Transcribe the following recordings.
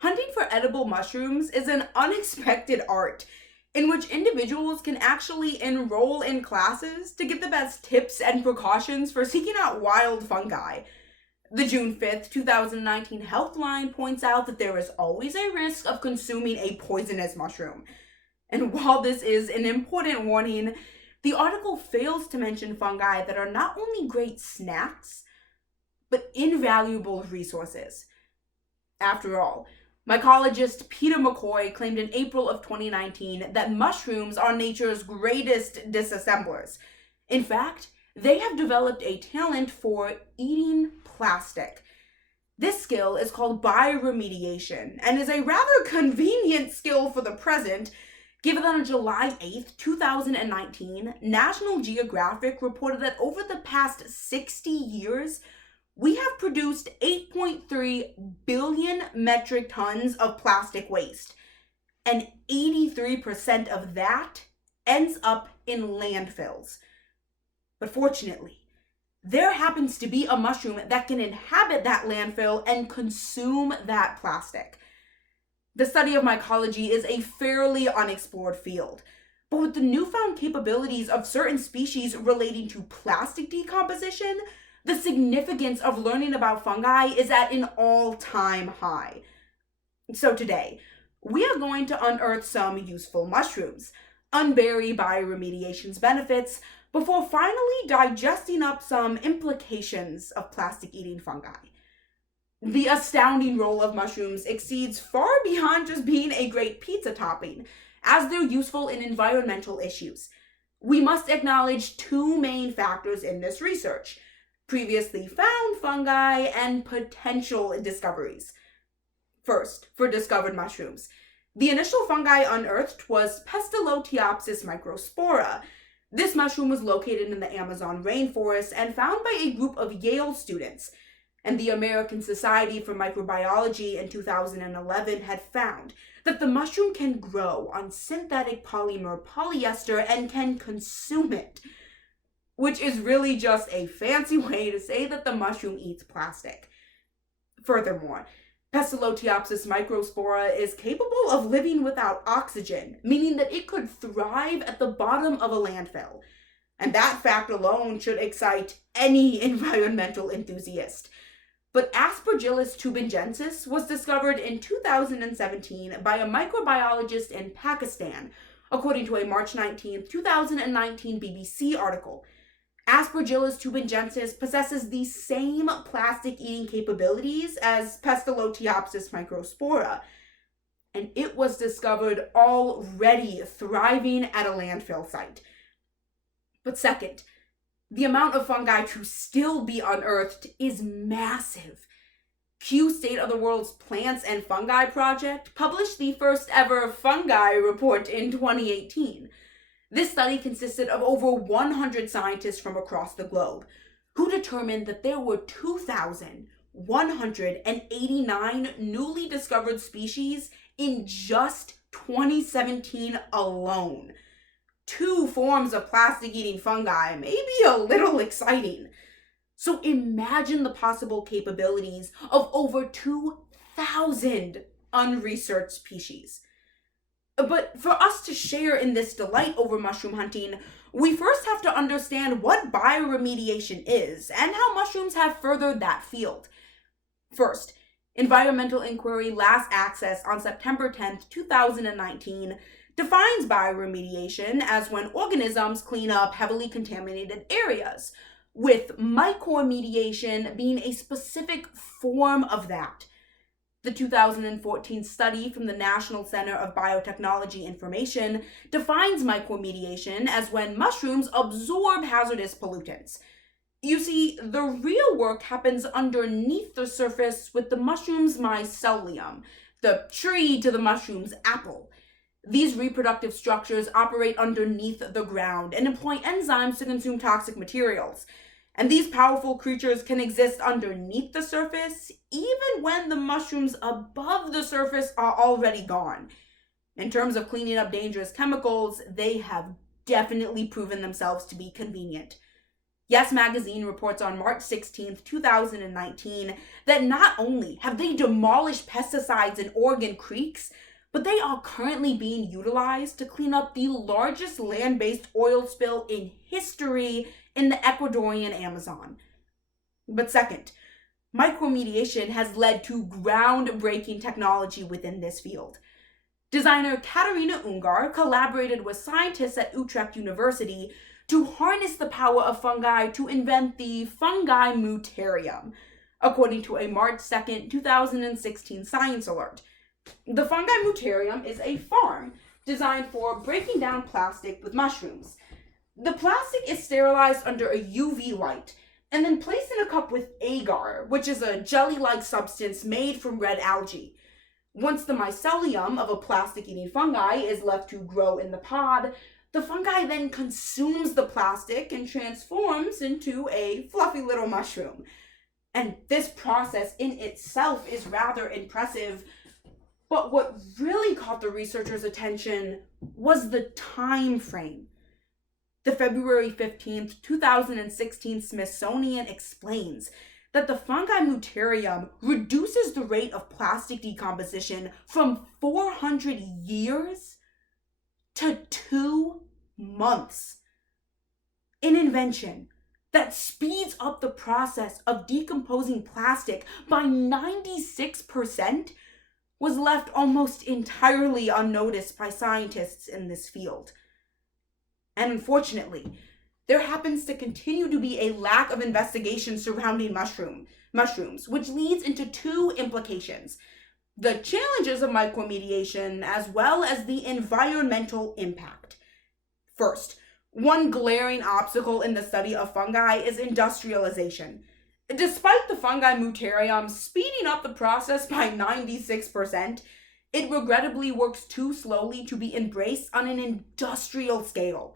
Hunting for edible mushrooms is an unexpected art in which individuals can actually enroll in classes to get the best tips and precautions for seeking out wild fungi. The June 5th, 2019 Healthline points out that there is always a risk of consuming a poisonous mushroom. And while this is an important warning, the article fails to mention fungi that are not only great snacks, but invaluable resources. After all, mycologist Peter McCoy claimed in April of 2019 that mushrooms are nature's greatest disassemblers. In fact, they have developed a talent for eating plastic. This skill is called bioremediation and is a rather convenient skill for the present, given that on July 8th, 2019, National Geographic reported that over the past 60 years, we have produced 8.3 billion metric tons of plastic waste, and 83% of that ends up in landfills. But fortunately, there happens to be a mushroom that can inhabit that landfill and consume that plastic. The study of mycology is a fairly unexplored field, but with the newfound capabilities of certain species relating to plastic decomposition, the significance of learning about fungi is at an all-time high. So today, we are going to unearth some useful mushrooms, unbury bioremediation's benefits, before finally digesting up some implications of plastic-eating fungi. The astounding role of mushrooms exceeds far beyond just being a great pizza topping, as they're useful in environmental issues. We must acknowledge two main factors in this research: previously found fungi and potential discoveries. First, for discovered mushrooms. The initial fungi unearthed was Pestiloteuopsis microspora. This mushroom was located in the Amazon rainforest and found by a group of Yale students. And the American Society for Microbiology in 2011 had found that the mushroom can grow on synthetic polymer polyester and can consume it, which is really just a fancy way to say that the mushroom eats plastic. Furthermore, Pestiloteuopsis microspora is capable of living without oxygen, meaning that it could thrive at the bottom of a landfill. And that fact alone should excite any environmental enthusiast. But Aspergillus tubangensis was discovered in 2017 by a microbiologist in Pakistan, according to a March 19, 2019 BBC article. Aspergillus tubangensis possesses the same plastic-eating capabilities as Pestiloteuopsis microspora, and it was discovered already thriving at a landfill site. But second, the amount of fungi to still be unearthed is massive. Kew State of the World's Plants and Fungi Project published the first ever fungi report in 2018. This study consisted of over 100 scientists from across the globe who determined that there were 2,189 newly discovered species in just 2017 alone. 2 forms of plastic-eating fungi may be a little exciting. So imagine the possible capabilities of over 2,000 unresearched species. But for us to share in this delight over mushroom hunting, we first have to understand what bioremediation is and how mushrooms have furthered that field. First, Environmental Inquiry Last Access on September 10th, 2019 defines bioremediation as when organisms clean up heavily contaminated areas, with mycoremediation being a specific form of that. The 2014 study from the National Center of Biotechnology Information defines mycoremediation as when mushrooms absorb hazardous pollutants. You see, the real work happens underneath the surface with the mushroom's mycelium, the tree to the mushroom's apple. These reproductive structures operate underneath the ground and employ enzymes to consume toxic materials. And these powerful creatures can exist underneath the surface, even when the mushrooms above the surface are already gone. In terms of cleaning up dangerous chemicals, they have definitely proven themselves to be convenient. Yes Magazine reports on March 16th, 2019, that not only have they demolished pesticides in Oregon creeks, but they are currently being utilized to clean up the largest land-based oil spill in history in the Ecuadorian Amazon. But second, micromediation has led to groundbreaking technology within this field. Designer Katarina Ungar collaborated with scientists at Utrecht University to harness the power of fungi to invent the fungi mutarium, according to a March 2nd, 2016 Science Alert. The fungi mutarium is a farm designed for breaking down plastic with mushrooms. The plastic is sterilized under a UV light and then placed in a cup with agar, which is a jelly-like substance made from red algae. Once the mycelium of a plastic-eating fungi is left to grow in the pod, the fungi then consumes the plastic and transforms into a fluffy little mushroom. And this process in itself is rather impressive. But what really caught the researchers' attention was the time frame. The February 15th, 2016 Smithsonian explains that the fungi mutarium reduces the rate of plastic decomposition from 400 years to 2 months. An invention that speeds up the process of decomposing plastic by 96% was left almost entirely unnoticed by scientists in this field. And unfortunately, there happens to continue to be a lack of investigation surrounding mushrooms, which leads into two implications: the challenges of micromediation as well as the environmental impact. First, one glaring obstacle in the study of fungi is industrialization. Despite the fungi mutarium speeding up the process by 96%, it regrettably works too slowly to be embraced on an industrial scale.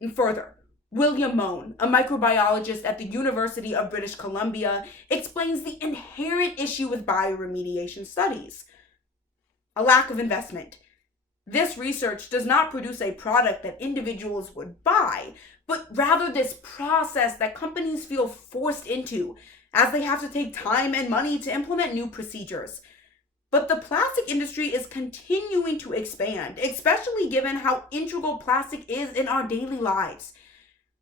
And further, William Moen, a microbiologist at the University of British Columbia, explains the inherent issue with bioremediation studies: a lack of investment. This research does not produce a product that individuals would buy, but rather this process that companies feel forced into as they have to take time and money to implement new procedures. But the plastic industry is continuing to expand, especially given how integral plastic is in our daily lives.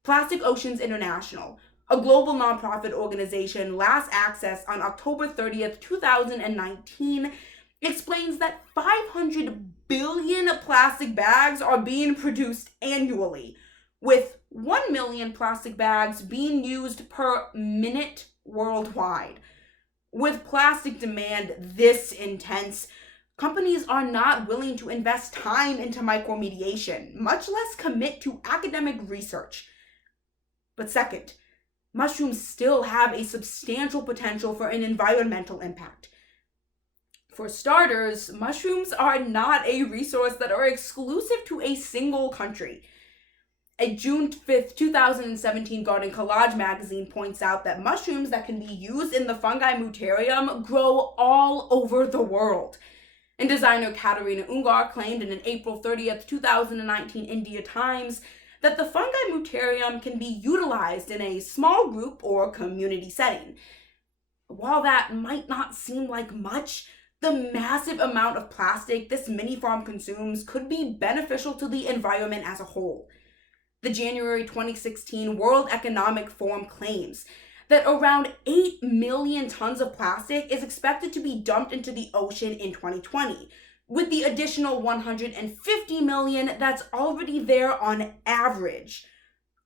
Plastic Oceans International, a global nonprofit organization, last accessed on October 30th, 2019, explains that 500 billion plastic bags are being produced annually, with 1 million plastic bags being used per minute worldwide. With plastic demand this intense, companies are not willing to invest time into micromediation, much less commit to academic research. But second, mushrooms still have a substantial potential for an environmental impact. For starters, mushrooms are not a resource that are exclusive to a single country. A June 5th, 2017 Garden Collage magazine points out that mushrooms that can be used in the fungi mutarium grow all over the world. And designer Katarina Ungar claimed in an April 30th, 2019 India Times that the fungi mutarium can be utilized in a small group or community setting. While that might not seem like much, the massive amount of plastic this mini farm consumes could be beneficial to the environment as a whole. The January 2016 World Economic Forum claims that around 8 million tons of plastic is expected to be dumped into the ocean in 2020, with the additional 150 million that's already there on average.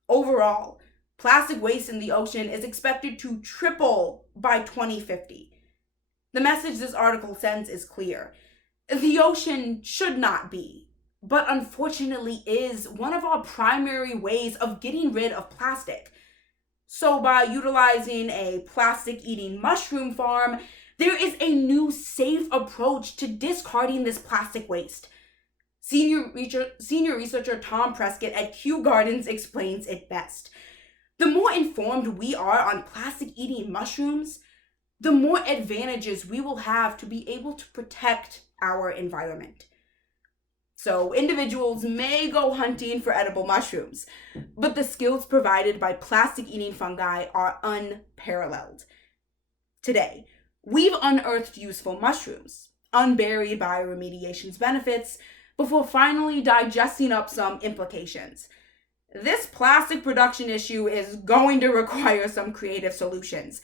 Overall, plastic waste in the ocean is expected to triple by 2050. The message this article sends is clear. The ocean should not be, but unfortunately is, one of our primary ways of getting rid of plastic. So by utilizing a plastic-eating mushroom farm, there is a new safe approach to discarding this plastic waste. Senior researcher Tom Prescott at Kew Gardens explains it best. The more informed we are on plastic-eating mushrooms, the more advantages we will have to be able to protect our environment. so individuals may go hunting for edible mushrooms, but the skills provided by plastic-eating fungi are unparalleled. Today, we've unearthed useful mushrooms, unburied bioremediation's benefits, before finally digesting up some implications. This plastic production issue is going to require some creative solutions,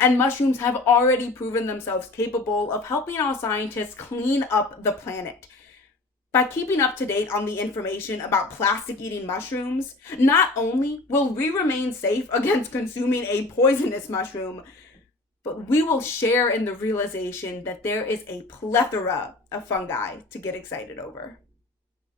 and mushrooms have already proven themselves capable of helping our scientists clean up the planet. By keeping up to date on the information about plastic-eating mushrooms, not only will we remain safe against consuming a poisonous mushroom, but we will share in the realization that there is a plethora of fungi to get excited over.